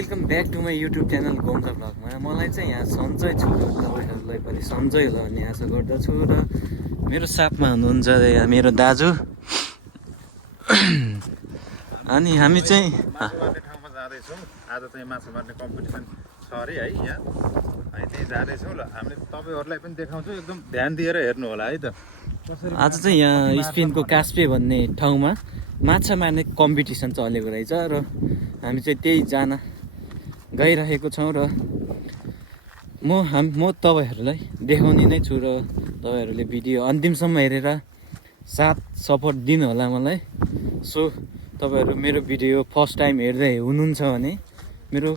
Welcome back to my YouTube channel घुम्छ भ्लगमा। मलाई चाहिँ यहाँ सन्चै छु र तपाईँहरूलाई पनि सन्चै होला भन्ने आशा गर्दछु। र मेरो साथमा हुनुहुन्छ यहाँ मेरो दाजु। अनि हामी चाहिँ माछा मार्ने ठाउँमा जाँदैछौँ। आज चाहिँ माछा मार्ने कम्पिटिसन छ अरे है यहाँ, अनि त्यही जाँदैछौँ। र हामीले तपाईँहरूलाई पनि देखाउँछौँ, एकदम ध्यान दिएर हेर्नु होला है त। आज चाहिँ यहाँ स्पेनको कास्पे भन्ने ठाउँमा माछा मार्ने कम्पिटिसन चलेको रहेछ र हामी चाहिँ त्यही जान गइरहेको छौँ। र म तपाईँहरूलाई देखाउने नै छु र तपाईँहरूले भिडियो अन्तिमसम्म हेरेर साथ सपोर्ट दिनु होला मलाई। सो तपाईँहरू मेरो भिडियो फर्स्ट टाइम हेर्दै हुनुहुन्छ भने मेरो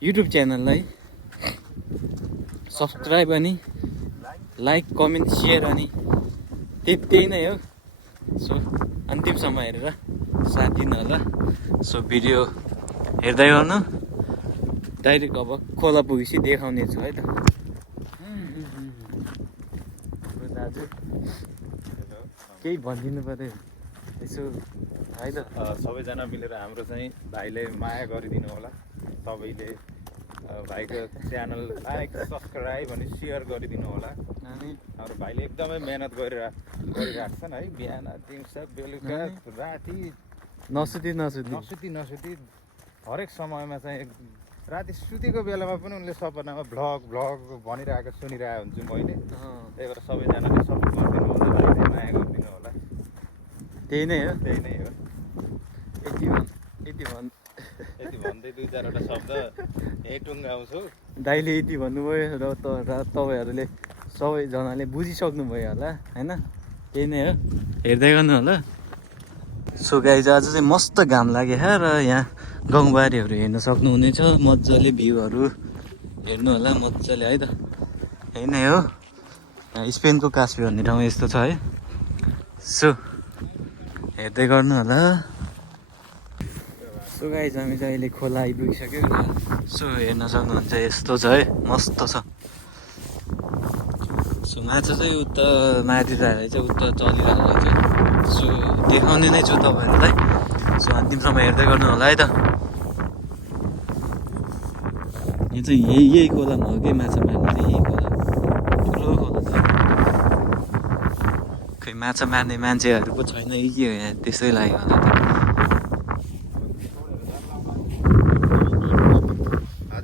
युट्युब च्यानललाई सब्सक्राइब अनि लाइक कमेन्ट सेयर अनि त्यही नै हो। सो अन्तिमसम्म हेरेर साथ दिनु होला। सो भिडियो हेर्दै गर्नु। डाइरेक्ट अब खोला पुगेपछि देखाउने छु है त। दाजु केही भनिदिनु पऱ्यो यसो है त। सबैजना मिलेर हाम्रो चाहिँ भाइले माया गरिदिनु होला। तपाईँले भाइको च्यानल लाइक सब्सक्राइब अनि सेयर गरिदिनु होला। अनि हाम्रो भाइले एकदमै मेहनत गरिरहेको छन् है। बिहान दिउँसो बेलुका राति नसुती हरेक समयमा चाहिँ राति सुतेको बेलामा पनि उनले सपनामा भ्लग भनिरहेको सुनिरहेको हुन्छु मैले। त्यही भएर सबैजनाले सपोर्ट गरिदिनु होला, भाइलाई माया गरिदिनु होला। त्यही नै हो। यति भन्दै दुई चारवटा शब्द यहीँ टुङ्गाउँछु। दाइले यति भन्नुभयो र तपाईँहरूले सबैजनाले बुझिसक्नुभयो होला होइन। त्यही नै हो, हेर्दै गर्नु होला। सो गाइज आज चाहिँ मस्त घाम लाग्यो र यहाँ गाउँबारीहरू हेर्न सक्नुहुनेछ। मजाले भ्यूहरू हेर्नु होला मजाले है त। यही नै हो, स्पेनको कास्पे भन्ने ठाउँ यस्तो छ है। सो हेर्दै गर्नु होला। सो गाइज हामी चाहिँ अहिले खोला आइपुगिसक्यो र सो हेर्न सक्नुहुन्छ यस्तो छ है, मस्त छ। सो माछा चाहिँ उता मारिरहेको चाहिँ उता चलिरहेको रहेछ। सो देखाउने नै छु तपाईँहरूलाई। सो अन्तिमसम्म हेर्दै गर्नु होला है त। यो चाहिँ यही खोलामा हो कि माछा मार्ने चाहिँ यही खोला, ठुलो खोला छ। खै माछा मार्ने मान्छेहरू पो छैन कि के हो यहाँ, त्यस्तै लाग्यो होला त।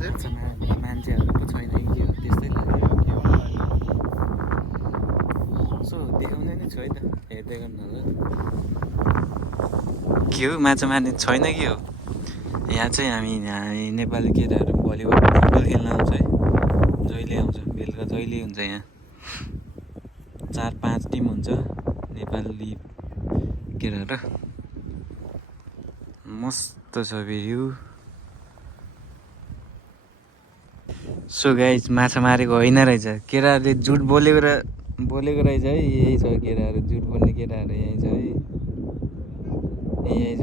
माछा मार्ने मान्छेहरू पो छैन कि के हो, त्यस्तै लाग्यो। सो देखाउने नै छु है त, हेर्दै गर्नु होला। के हो माछा मार्ने छैन कि हो। यहाँ चाहिँ हामी नेपाली केटाहरू भलिबल फुटबल खेल्न आउँछ है। जहिले आउँछ, बेलुका जहिले हुन्छ। यहाँ 4-5 टिम हुन्छ नेपाली केटाहरू। मस्त छ भ्यू। सो गाइज माछा मारेको होइन रहेछ, केटाहरूले झुट बोलेको रहेछ है। यही छ केटाहरू, झुट बोल्ने केटाहरू यही छ है। यही छ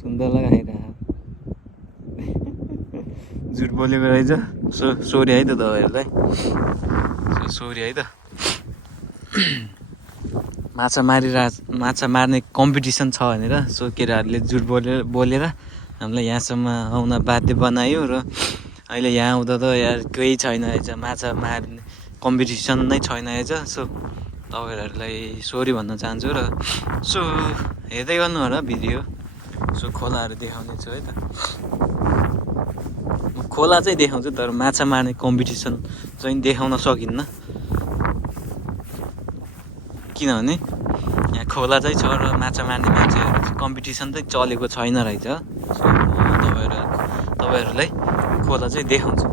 सुन्दरलाई खाइरह झुट बोलेको रहेछ। सोरी है त तपाईँहरूलाई, सोरी है त। माछा मार्ने कम्पिटिसन छ भनेर सो केटाहरूले झुट बोलेर हामीलाई यहाँसम्म आउन बाध्य बनायो। र अहिले यहाँ आउँदा त यार केही छैन रहेछ, माछा मार्ने कम्पिटिसन नै छैन रहेछ। सो तपाईँहरूलाई सोरी भन्न चाहन्छु। र सो हेर्दै गर्नु होला भिडियो। सो खोलाहरू देखाउने छु है त। खोला चाहिँ देखाउँछु तर माछा मार्ने कम्पिटिसन चाहिँ देखाउन सकिन्न, किनभने यहाँ खोला चाहिँ छ र माछा मार्ने मान्छेहरू कम्पिटिसन चाहिँ चलेको छैन रहेछ। सो तपाईँहरूलाई खोला चाहिँ देखाउँछु।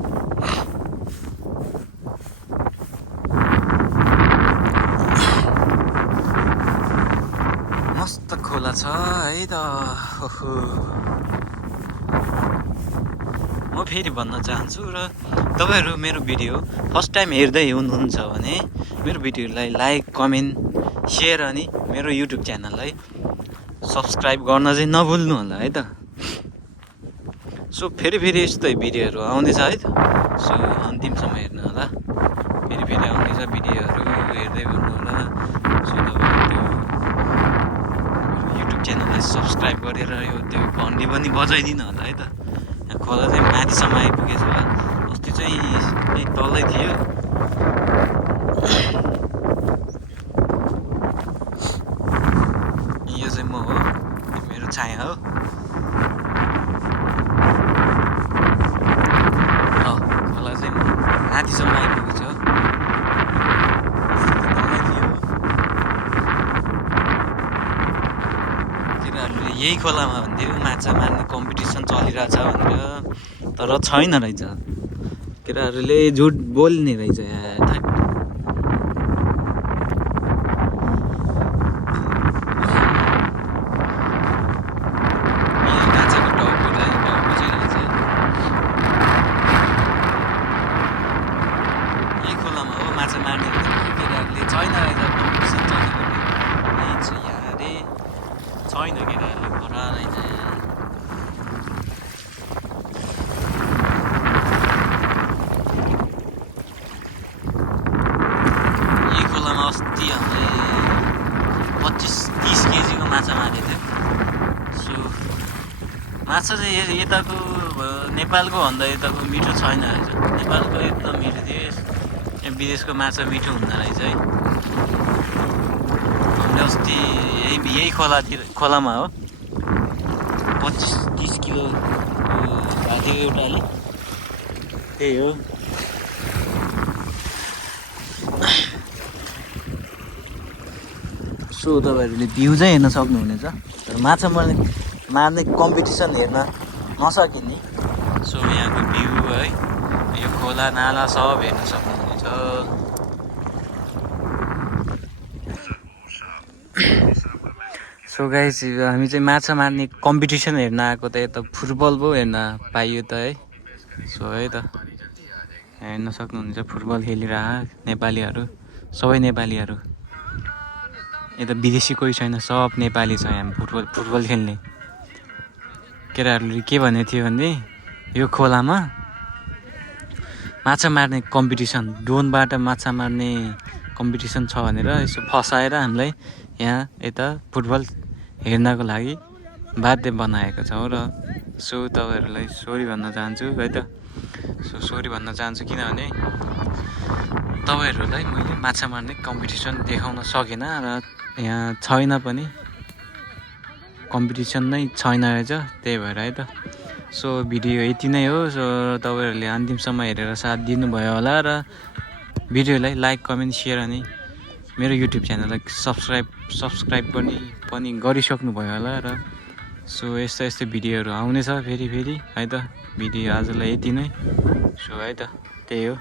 मस्त खोला छ है त। म फेरि भन्न चाहन्छु र तपाईँहरू मेरो भिडियो फर्स्ट टाइम हेर्दै हुनुहुन्छ भने मेरो भिडियोलाई लाइक कमेन्ट सेयर अनि मेरो युट्युब च्यानललाई सब्सक्राइब गर्न चाहिँ नभुल्नु होला है त। सो फेरि यस्तै भिडियोहरू आउँदैछ है त। सो अन्तिमसम्म हेर्नु होला। फेरि आउँदैछ भिडियोहरू, हेर्दै गर्नु होला। सो तपाईँहरू युट्युब च्यानललाई सब्सक्राइब गरेर यो त्यो घन्टी पनि बजाइदिनु होला है त। यहाँ खोला चाहिँ माथिसम्म आइपुगेछ होला अस्ति चाहिँ यही तलै थियो यो चाहिँ म हो यो मेरो छाया हो खोला चाहिँ माथिसम्म आइपुगेको छ केटाहरूले यही खोलामा भन्थ्यो माछा मार्ने कम्पिटिसन चलिरहेछ भनेर तर छैन रहेछ केटाहरूले झुट बोल्ने रहेछ माछा मार्ने केटाहरूले छैन रहेछ कम्पिटिसन चलेको यही छ यहाँ अरे छैन केटाहरूले खरा रहेछ यही खोलामा अस्ति हामीले 25-30 केजीको माछा मारेको थियो सो माछा चाहिँ यताको नेपालको भन्दा यताको मिठो छैन रहेछ नेपालको एकदम मिठो थियो विदेशको माछा मिठो हुँदो रहेछ है हामीले अस्ति यही खोलामा हो 25-30 किलो भएको थियो एउटाले त्यही हो सो तपाईँहरूले भ्यू चाहिँ हेर्न सक्नुहुनेछ तर माछा मार्ने कम्पिटिसन हेर्न नसकिने सो यहाँको भ्यू है यो खोला नाला सब हेर्न सक्नुहुनेछ सो गाइस हामी चाहिँ माछा मार्ने कम्पिटिसन हेर्न आएको त यता फुटबल पो हेर्न पाइयो त है सो है त हेर्न सक्नुहुन्छ फुटबल खेलिरहेको नेपालीहरू सबै नेपालीहरू यता विदेशी कोही छैन सब नेपाली छ यहाँ फुटबल खेल्ने केटाहरूले के भनेको थियो भने यो खोलामा माछा मार्ने कम्पिटिसन ड्रोनबाट माछा मार्ने कम्पिटिसन छ भनेर यसो फसाएर हामीलाई यहाँ यता फुटबल हेर्नको लागि बाध्य बनाएको छ र सो तपाईँहरूलाई सरी भन्न चाहन्छु है त सो सरी भन्न चाहन्छु किनभने तपाईँहरूलाई मैले माछा मार्ने कम्पिटिसन देखाउन सकेन र यहाँ छैन पनि कम्पिटिसन नै छैन रहेछ त्यही भएर है त सो भिडियो यति नै हो सो तपाईँहरूले अन्तिमसम्म हेरेर साथ दिनुभयो होला र भिडियोलाई लाइक कमेन्ट सेयर अनि मेरो युट्युब च्यानललाई सब्सक्राइब पनि गरिसक्नुभयो होला र सो यस्तो भिडियोहरू आउनेछ फेरि है त भिडियो आजलाई यति नै सो है त त्यही हो